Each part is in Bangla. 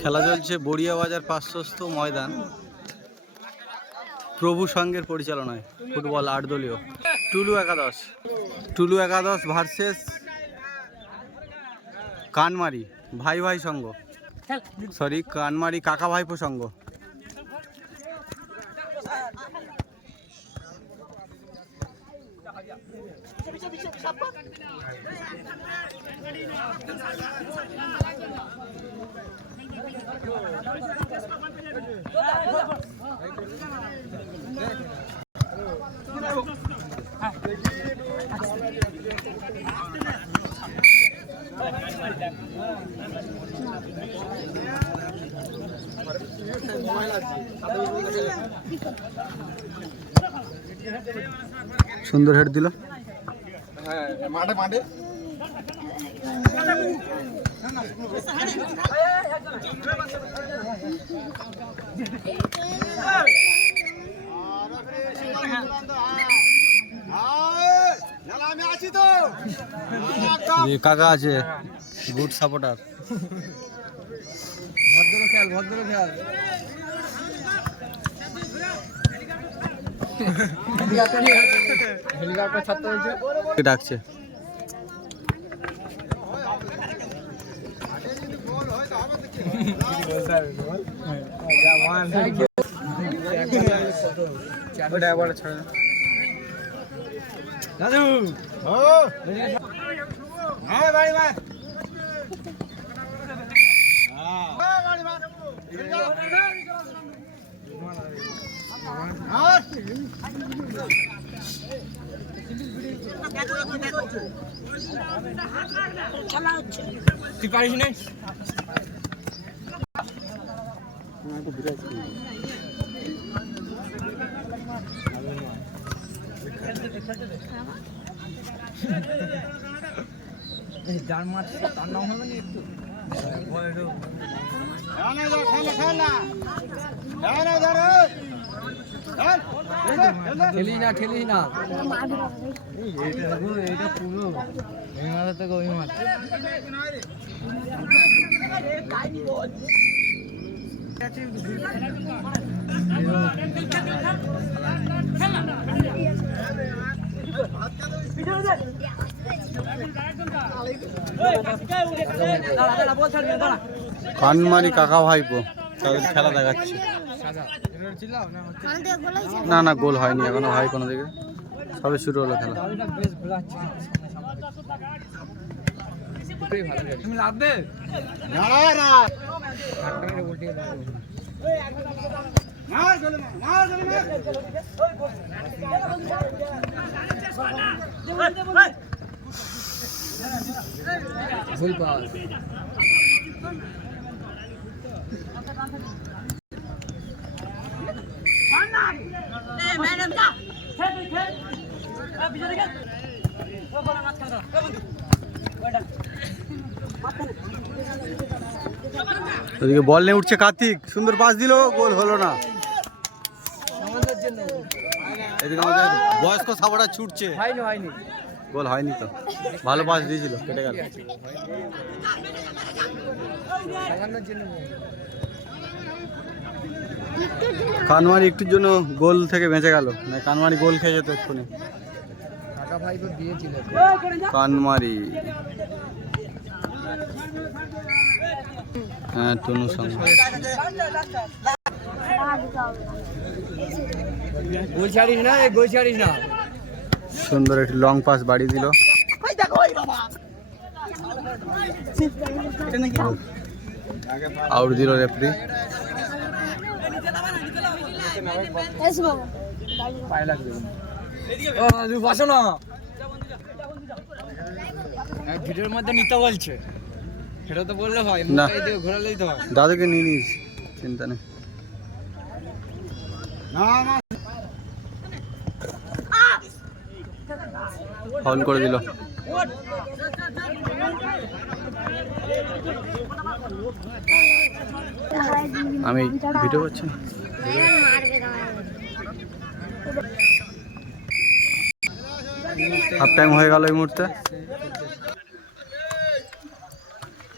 খেলা চলছে বড়িয়াবাজার পার্শ্বস্থ ময়দান, প্রভু সংঘের পরিচালনায় ফুটবল ৮ দলীয়। টুলু একাদশ ভার্সেস কানমারি ভাই ভাই সংঘ, কানমারি কাকা ভাইপো সংঘ। সুন্দর হেড দিল। মাঠে মাঠে কাকা আছে, গুড সাপোর্টার। ভদ্র খেয়াল হেলিকপ্টার ছাড়তে হয়েছে, ডাকছে। দাদু হ্যাঁ বাড়ি মার তুই পারিস না? যার মাঠ তার নাম হবে না একটু খেলি না এটা পুরো এই মাথা থেকে ওই মাথা। কানমারি কাকা ভাইপো তাদের খেলা দেখাচ্ছে। না না, গোল হয়নি এখনো ভাই, কোনো দিকে সবে শুরু হলো খেলা। তুমি লাভবে ভুল পাস। ওদিকে বল নিয়ে উঠছে কার্তিক, সুন্দর পাস দিল, গোল হলো না। এদিকে আমাদের বয়স্ক সাপোর্টার ছুটছে, গোল হয়নি তো। ভালো পাস দিয়েছিল, কেটে গেল। কানমারি একটুর জন্য গোল থেকে বেঁচে গেল, না কানমারি গোল খেয়ে যেত এক্ষুনি। কানমারি হ্যাঁ, টনু সঙ্গে সুন্দর একটি লং পাস বাড়িয়ে দিল। আউট দিল রেফারি। ভিডিওর মধ্যে নিতে বলছে, সেটা তো বললে হয় না, ঘোরালেই তো হয়। দাদুকে নিয়ে নিস, চিন্তা নেই। ফাউল করে দিল। আমি ভিডিও করছি। হাফ টাইম হয়ে গেল এই মুহূর্তে।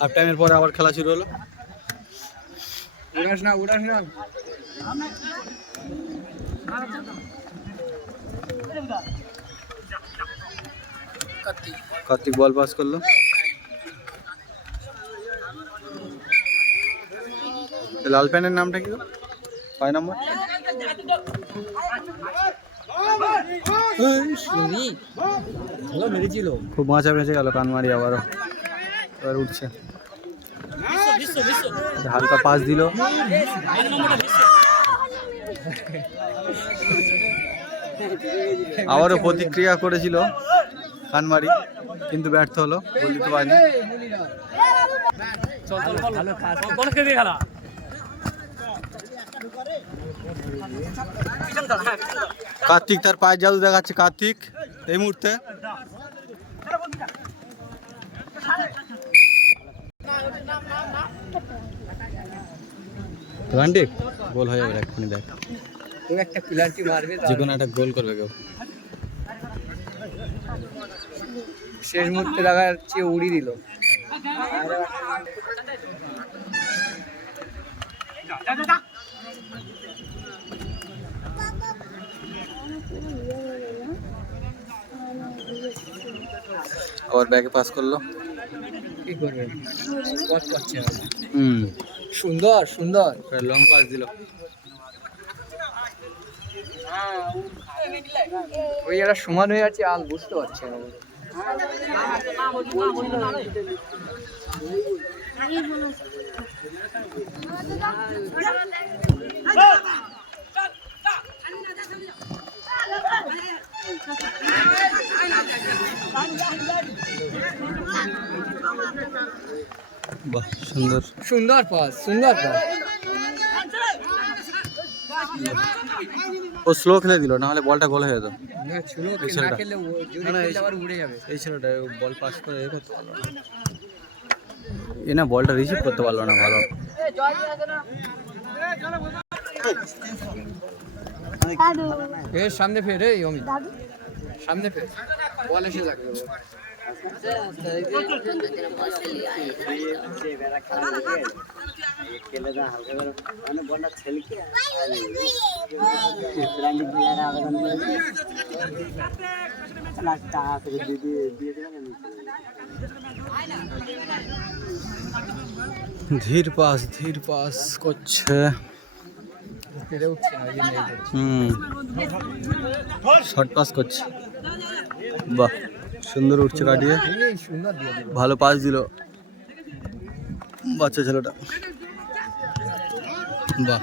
হাফ টাইমের পরে আবার খেলা শুরু হলো। উড়াস না কার্তিক বল পাস করলো। লাল প্যান্টের নামটা কি? 5 নম্বর। খুব মাছা বেঁচে গেল কানমারি আবারও। এবার উঠছে, হালকা পাস দিল। আবারও প্রতিক্রিয়া করেছিল কানমারি, কিন্তু ব্যর্থ হলো, গোল দিতে পারেনি। কার্তিক তার পায়ের জাদু দেখাচ্ছে। কার্তিক এই মুহূর্তে গোল হয়ে যাবে এক্ষুনি। দেখ একটা প্লেয়ারটি মারবে, যে কোনো একটা গোল করবে কেউ। শেষ মুহূর্তে দেখার চেয়ে উড়িয়ে দিল। আবার ব্যাকে পাস করলো। কি করবে, স্পট করছে। সুন্দর লং পাস দিল। ওই একটা সমান হয়ে যাচ্ছে, আল বুঝতে পারছে না। বাহ, সুন্দর পাস। ও স্লো খেলে দিল, না হলে বলটা গোল হয়ে যেত। এই ছেলেটা বল পাস করে করতে পারলো না। এ না বলটা রিসিভ করতে পারলো না ভালো। সামনে ফের, এই অমিত সামনে ফের, বল এসে লাগবে। ধীর পাস করছে। শর্ট পাস করছে। বাহ, সুন্দর উঠছে কাটিয়ে, ভালো পাস দিল বাচ্চা ছেলেটা। বাহ,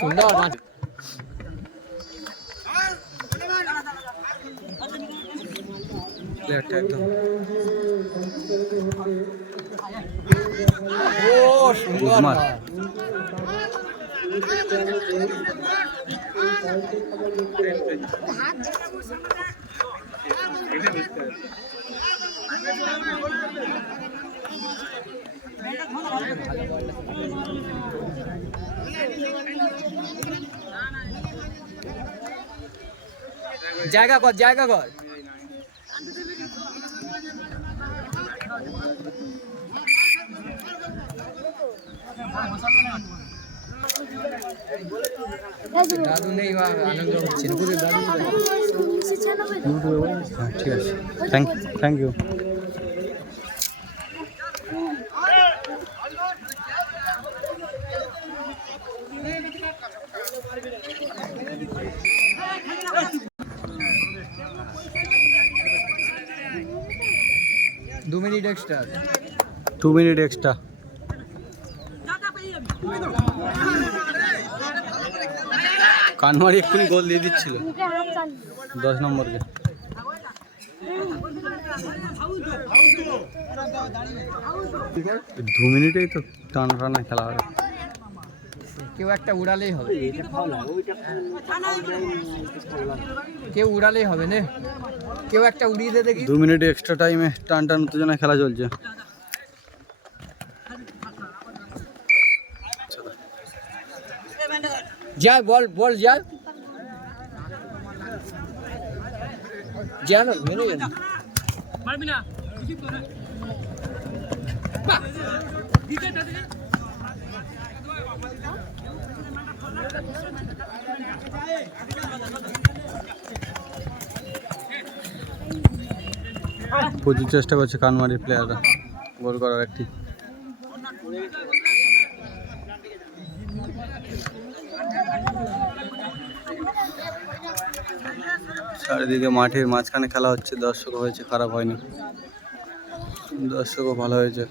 সুন্দর প্লেয়ারটা একদম। সুন্দর জায়গা কর। দাদু নেই, আনন্দ হচ্ছে। ঠিক আছে, থ্যাংক ইউ। দু মিনিট এক্সট্রা। কানমারি এক্ষুনি গোল দিয়ে দিচ্ছিল 10 নম্বরকে। 2 মিনিটেই তো টানা খেলা হবে। কেউ একটা উড়ালেই হবে, কেউ একটা উড়িয়ে দে দেখি। 2 মিনিট এক্সট্রা টাইমে টান উত্তেজনায় খেলা চলছে। যায় বল বল যায় জানো মেনে জানো মারবি না প্রচুর চেষ্টা করছে কানমারির প্লেয়াররা গোল করার একটি। চারিদিকে মাঠের মাঝখানে খেলা হচ্ছে, দর্শক হয়েছে, খারাপ হয়নি, দর্শকও ভালো হয়েছে।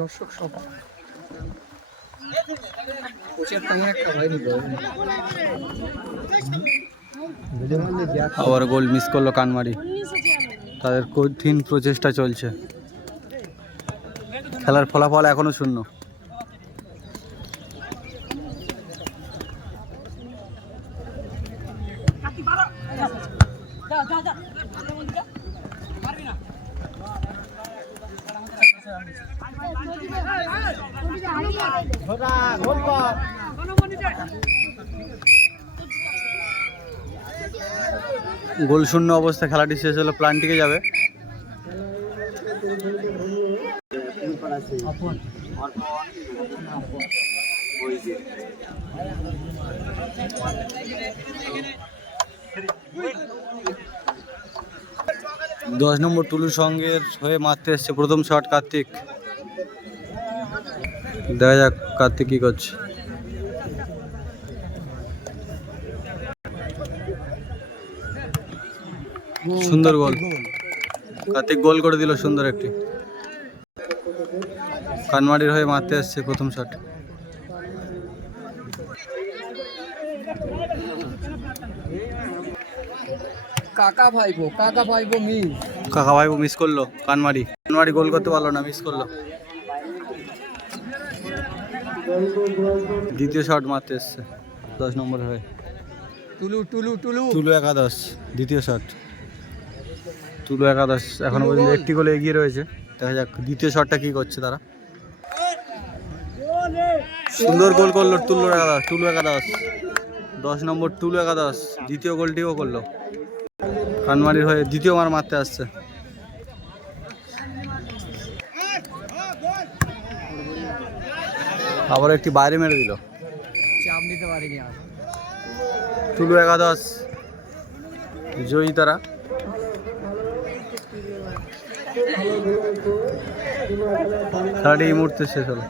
দর্শক সব তেমন একটা হয়নি। আবার গোল মিস করলো কানমারি, তাদের কঠিন প্রচেষ্টা চলছে। খেলার ফলাফল এখনো শূন্য। গোল শূন্য অবস্থায় খেলাটি শেষ হলো, প্লান্টিকে যাবে। দশ নম্বর টুলু সঙ্গের হয়ে মারতে এসছে প্রথম শট কার্তিক। দেখা যাক কার্তিক কি করছে। সুন্দর গোল, কার্তিক গোল করে দিল সুন্দর একটি। কানমারির হয়ে মারতে আসছে প্রথম শট। কাকা ভাইবো মিস করলো। কানমারি গোল করতে পারলো না, মিস করলো। দ্বিতীয় শট মারতে এসছে 10 নম্বর হয়ে টুলু একাদশ। দ্বিতীয় শট টুলু একাদশ এখনো পর্যন্ত একটি গোলে এগিয়ে রয়েছে। দেখা যাক দ্বিতীয় শটটা কি করছে তারা। সুন্দর গোল করলো টুলু একাদশ। 10 নম্বর টুলু একাদশ দ্বিতীয় গোলটিও করলো। কানমারির হয়ে দ্বিতীয়বার মারতে আসছে। আবার একটি বাইরে মেরে দিল। চাপ নিতে পারিনি আর। টুলু একাদশ জয়ী তারা। খেলাটি এই মুহূর্তে শেষ হলো।